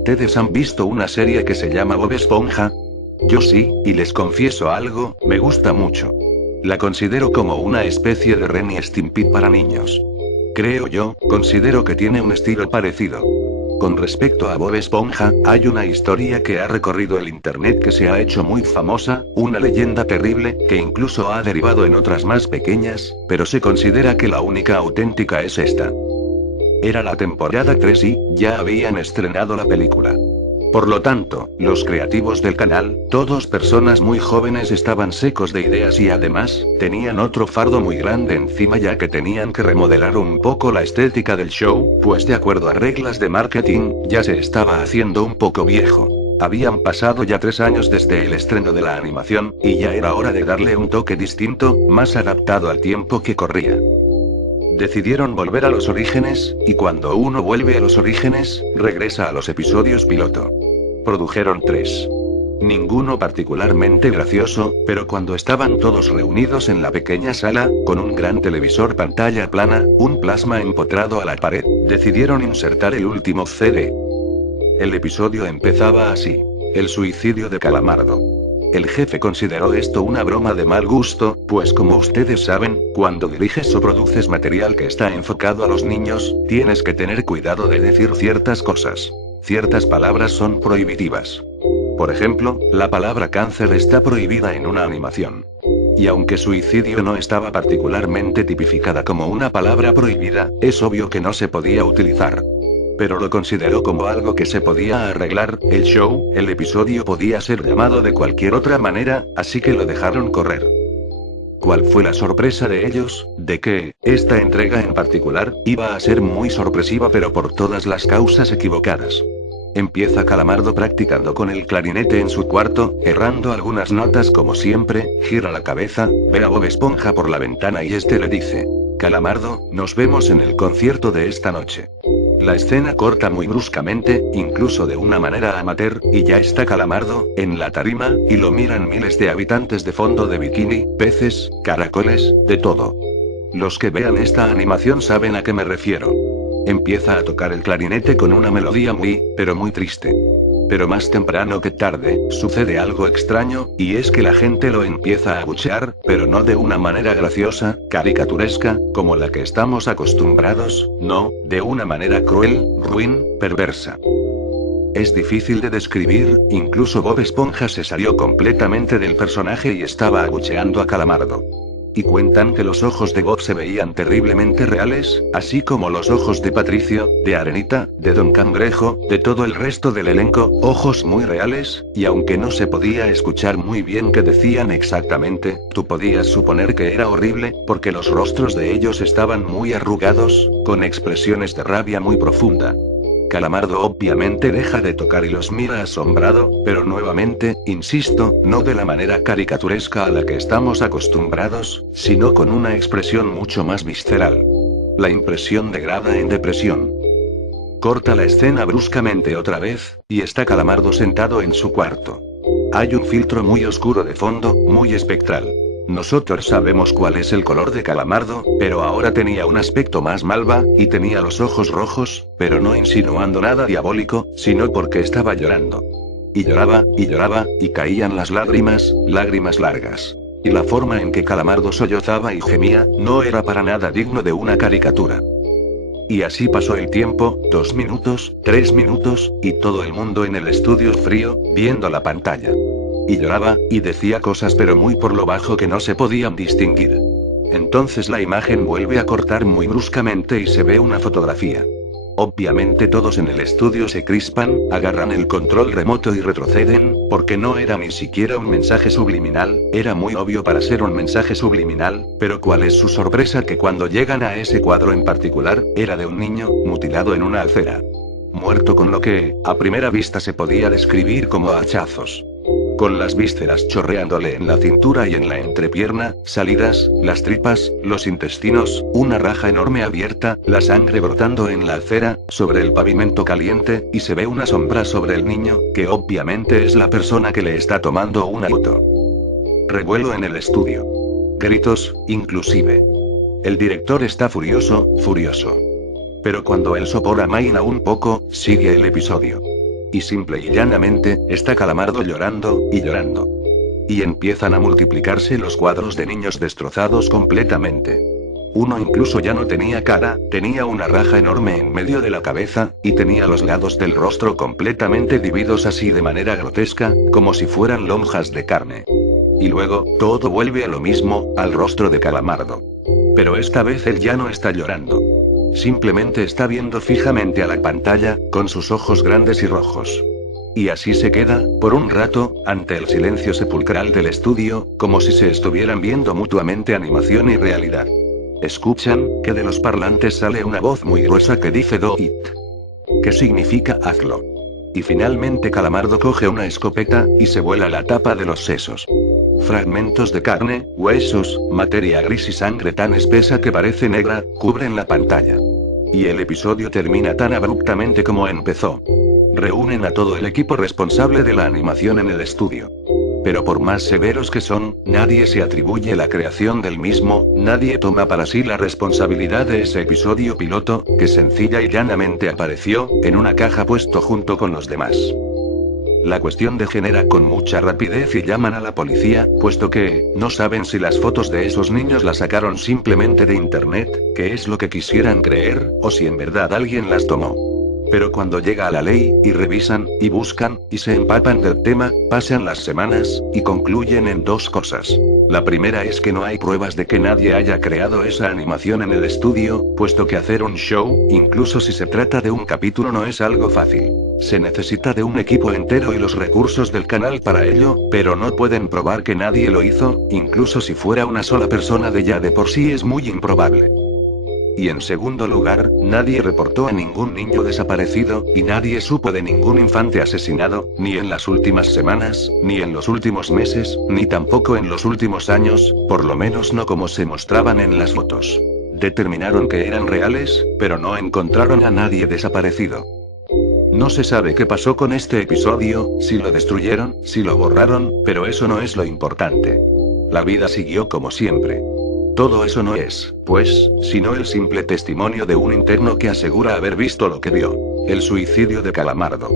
¿Ustedes han visto una serie que se llama Bob Esponja? Yo sí, y les confieso algo, me gusta mucho. La considero como una especie de Ren y Stimpy para niños. Considero que tiene un estilo parecido. Con respecto a Bob Esponja, hay una historia que ha recorrido el internet que se ha hecho muy famosa, una leyenda terrible, que incluso ha derivado en otras más pequeñas, pero se considera que la única auténtica es esta. Era la temporada 3 y ya habían estrenado la película. Por lo tanto, los creativos del canal, todos personas muy jóvenes, estaban secos de ideas y además, tenían otro fardo muy grande encima ya que tenían que remodelar un poco la estética del show, pues de acuerdo a reglas de marketing, ya se estaba haciendo un poco viejo. Habían pasado ya 3 años desde el estreno de la animación, y ya era hora de darle un toque distinto, más adaptado al tiempo que corría. Decidieron volver a los orígenes, y cuando uno vuelve a los orígenes, regresa a los episodios piloto. Produjeron 3. Ninguno particularmente gracioso, pero cuando estaban todos reunidos en la pequeña sala, con un gran televisor pantalla plana, un plasma empotrado a la pared, decidieron insertar el último CD. El episodio empezaba así: el suicidio de Calamardo. El jefe consideró esto una broma de mal gusto, pues como ustedes saben, cuando diriges o produces material que está enfocado a los niños, tienes que tener cuidado de decir ciertas cosas. Ciertas palabras son prohibitivas. Por ejemplo, la palabra cáncer está prohibida en una animación. Y aunque suicidio no estaba particularmente tipificada como una palabra prohibida, es obvio que no se podía utilizar. Pero lo consideró como algo que se podía arreglar. El episodio podía ser llamado de cualquier otra manera, así que lo dejaron correr. ¿Cuál fue la sorpresa de ellos? De que, esta entrega en particular, iba a ser muy sorpresiva pero por todas las causas equivocadas. Empieza Calamardo practicando con el clarinete en su cuarto, errando algunas notas como siempre, gira la cabeza, ve a Bob Esponja por la ventana y este le dice: Calamardo, nos vemos en el concierto de esta noche. La escena corta muy bruscamente, incluso de una manera amateur, y ya está Calamardo, en la tarima, y lo miran miles de habitantes de fondo de bikini, peces, caracoles, de todo. Los que vean esta animación saben a qué me refiero. Empieza a tocar el clarinete con una melodía pero muy triste. Pero más temprano que tarde, sucede algo extraño, y es que la gente lo empieza a abuchear, pero no de una manera graciosa, caricaturesca, como la que estamos acostumbrados, no, de una manera cruel, ruin, perversa. Es difícil de describir, incluso Bob Esponja se salió completamente del personaje y estaba abucheando a Calamardo. Y cuentan que los ojos de Bob se veían terriblemente reales, así como los ojos de Patricio, de Arenita, de Don Cangrejo, de todo el resto del elenco, ojos muy reales, y aunque no se podía escuchar muy bien qué decían exactamente, tú podías suponer que era horrible, porque los rostros de ellos estaban muy arrugados, con expresiones de rabia muy profunda. Calamardo obviamente deja de tocar y los mira asombrado, pero nuevamente, insisto, no de la manera caricaturesca a la que estamos acostumbrados, sino con una expresión mucho más visceral. La impresión degrada en depresión. Corta la escena bruscamente otra vez, y está Calamardo sentado en su cuarto. Hay un filtro muy oscuro de fondo, muy espectral. Nosotros sabemos cuál es el color de Calamardo, pero ahora tenía un aspecto más malva, y tenía los ojos rojos, pero no insinuando nada diabólico, sino porque estaba llorando. Y lloraba, y caían las lágrimas largas. Y la forma en que Calamardo sollozaba y gemía, no era para nada digno de una caricatura. Y así pasó el tiempo, 2 minutos, 3 minutos, y todo el mundo en el estudio frío, viendo la pantalla. Y lloraba, y decía cosas pero muy por lo bajo que no se podían distinguir. Entonces la imagen vuelve a cortar muy bruscamente y se ve una fotografía. Obviamente todos en el estudio se crispan, agarran el control remoto y retroceden, porque no era ni siquiera un mensaje subliminal, era muy obvio para ser un mensaje subliminal, pero ¿cuál es su sorpresa? Que cuando llegan a ese cuadro en particular, era de un niño, mutilado en una acera. Muerto con lo que, a primera vista se podía describir como hachazos. Con las vísceras chorreándole en la cintura y en la entrepierna, salidas, las tripas, los intestinos, una raja enorme abierta, la sangre brotando en la acera, sobre el pavimento caliente, y se ve una sombra sobre el niño, que obviamente es la persona que le está tomando una foto. Revuelo en el estudio. Gritos, inclusive. El director está furioso. Pero cuando él sopora amaina un poco, sigue el episodio. Y simple y llanamente, está Calamardo llorando, y llorando. Y empiezan a multiplicarse los cuadros de niños destrozados completamente. Uno incluso ya no tenía cara, tenía una raja enorme en medio de la cabeza, y tenía los lados del rostro completamente divididos así de manera grotesca, como si fueran lonjas de carne. Y luego, todo vuelve a lo mismo, al rostro de Calamardo. Pero esta vez él ya no está llorando. Simplemente está viendo fijamente a la pantalla, con sus ojos grandes y rojos. Y así se queda, por un rato, ante el silencio sepulcral del estudio, como si se estuvieran viendo mutuamente animación y realidad. Escuchan, que de los parlantes sale una voz muy gruesa que dice "Do it". ¿Qué significa hazlo? Y finalmente Calamardo coge una escopeta, y se vuela la tapa de los sesos. Fragmentos de carne, huesos, materia gris y sangre tan espesa que parece negra, cubren la pantalla. Y el episodio termina tan abruptamente como empezó. Reúnen a todo el equipo responsable de la animación en el estudio. Pero por más severos que son, nadie se atribuye la creación del mismo, nadie toma para sí la responsabilidad de ese episodio piloto, que sencilla y llanamente apareció, en una caja puesto junto con los demás. La cuestión degenera con mucha rapidez y llaman a la policía, puesto que, no saben si las fotos de esos niños las sacaron simplemente de internet, que es lo que quisieran creer, o si en verdad alguien las tomó. Pero cuando llega a la ley, y revisan, y buscan, y se empapan del tema, pasan las semanas, y concluyen en dos cosas. La primera es que no hay pruebas de que nadie haya creado esa animación en el estudio, puesto que hacer un show, incluso si se trata de un capítulo, no es algo fácil. Se necesita de un equipo entero y los recursos del canal para ello, pero no pueden probar que nadie lo hizo, incluso si fuera una sola persona de ya de por sí es muy improbable. Y en segundo lugar, nadie reportó a ningún niño desaparecido, y nadie supo de ningún infante asesinado, ni en las últimas semanas, ni en los últimos meses, ni tampoco en los últimos años, por lo menos no como se mostraban en las fotos. Determinaron que eran reales, pero no encontraron a nadie desaparecido. No se sabe qué pasó con este episodio, si lo destruyeron, si lo borraron, pero eso no es lo importante. La vida siguió como siempre. Todo eso no es, pues, sino el simple testimonio de un interno que asegura haber visto lo que vio: el suicidio de Calamardo.